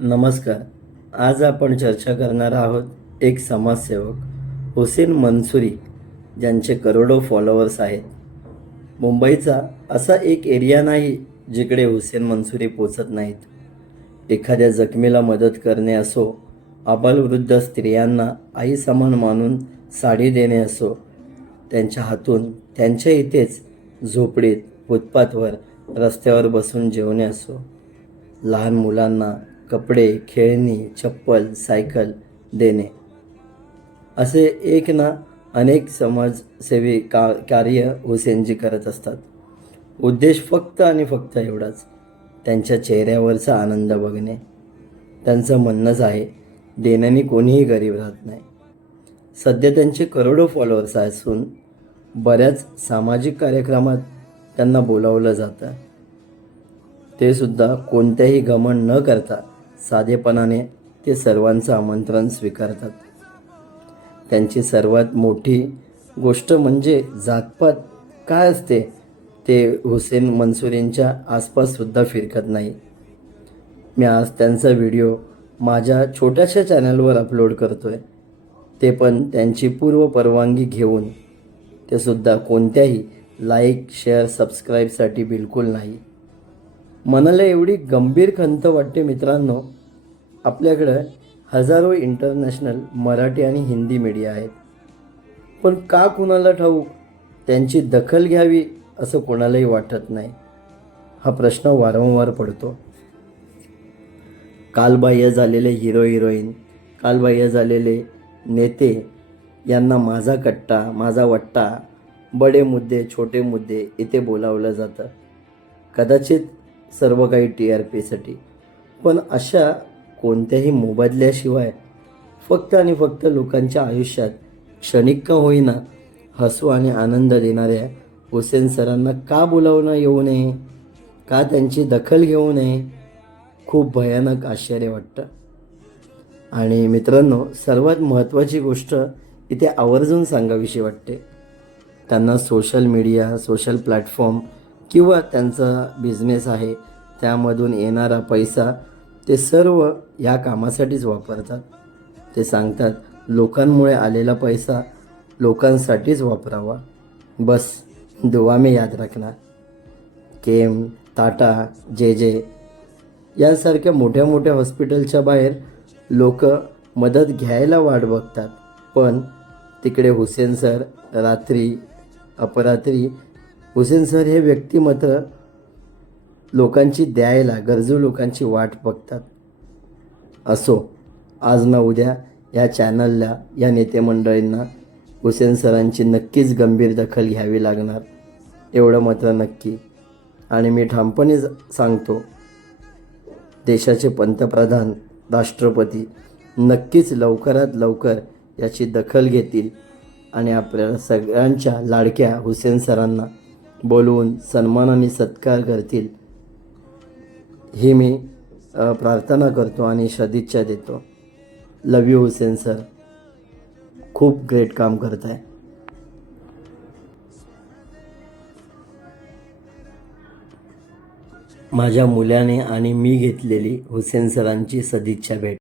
नमस्कार. आज आपण चर्चा करणार आहोत एक समाजसेवक हुसेन मनसुरी ज्यांचे करोडो फॉलोअर्स आहेत. मुंबईचा असा एक एरिया नाही जिकडे हुसेन मनसुरी पोचत नाहीत. एखाद्या जखमीला मदत करणे असो आबालवृद्ध स्त्रियांना आई समान मानून साडी देणे असो त्यांच्या हातून त्यांच्या इथेच झोपडीत फुटपाथवर रस्त्यावर बसून जेवणे असो लहान मुलांना कपडे खेळणी चप्पल सायकल देणे. असे एक ना अनेक समाजसेवी का कार्य हुसेनजी करत असतात. उद्देश फक्त आणि फक्त एवढाच त्यांच्या चेहऱ्यावरचा आनंद बघणे. त्यांचं म्हणणंच आहे देण्याने कोणीही गरीब राहत नाही. सध्या त्यांचे करोडो फॉलोअर्स असून बऱ्याच सामाजिक कार्यक्रमात त्यांना बोलावलं जातं. ते सुद्धा कोणत्याही घमंड न करता साधेपणाने ते सर्वांचं आमंत्रण स्वीकारतात. त्यांची सर्वात मोठी गोष्ट म्हणजे जातपात. काय असते? ते हुसेन मनसुरींच्या आसपाससुद्धा फिरकत नाही. मी आज त्यांचा व्हिडिओ माझ्या छोट्याशा चॅनलवर अपलोड करतो आहे ते पण त्यांची पूर्व परवानगी घेऊन. ते सुद्धा कोणत्याही लाईक शेअर सबस्क्राईबसाठी बिलकुल नाही. मनाला एवढी गंभीर खंत वाटते मित्रांनो आपल्याकडं हजारो इंटरनॅशनल मराठी आणि हिंदी मीडिया आहेत. पण का कुणाला ठाऊक? त्यांची दखल घ्यावी असं कोणालाही वाटत नाही. हा प्रश्न वारंवार पडतो. कालबाह्य झालेले हिरो हिरोईन कालबाह्य झालेले नेते यांना माझा कट्टा माझा वट्टा बडे मुद्दे छोटे मुद्दे इथे बोलावलं जातं. कदाचित सर्व काही टी आर पीसाठी पण अशा कोणत्याही मोबदल्याशिवाय फक्त आणि फक्त लोकांच्या आयुष्यात क्षणिक का होईना हसू आणि आनंद देणाऱ्या हुसेन सरांना का बोलावणं येऊ नये? का त्यांची दखल घेऊ नये? खूप भयानक आश्चर्य वाटतं. आणि मित्रांनो सर्वात महत्त्वाची गोष्ट इथे आवर्जून सांगावीशी वाटते. त्यांना सोशल मीडिया सोशल प्लॅटफॉर्म किंवा त्यांचा बिझनेस आहे त्यामधून येणारा पैसा ते सर्व या कामासाठीच वापरतात. ते सांगतात लोकांमुळे आलेला पैसा लोकांसाठीच वापरावा. बस दुवा मी याद रखना केम टाटा जे जे. यासारख्या मोठ्या मोठ्या हॉस्पिटलच्या बाहेर लोक मदत घ्यायला वाट बघतात. पण तिकडे हुसेन सर रात्री अपरात्री हुसेन सर हे व्यक्ती मात्र लोकांची द्यायला गरजू लोकांची वाट बघतात. असो आज ना उद्या या चॅनलला या नेतेमंडळींना हुसेन सरांची नक्कीच गंभीर दखल घ्यावी लागणार एवढं मात्र नक्की. आणि मी ठामपणे सांगतो देशाचे पंतप्रधान राष्ट्रपती नक्कीच लवकरात लवकर याची दखल घेतील आणि आपल्या सगळ्यांच्या लाडक्या हुसेन सरांना बोलवून सन्मानाने सत्कार करतील. ही मी प्रार्थना करतो आणि सदिच्छा देतो. लव यू हुसेन सर खूप ग्रेट काम करत आहे माझ्या मुलाने आणि मी घेतलेली हुसेन सरांची सदिच्छा भेट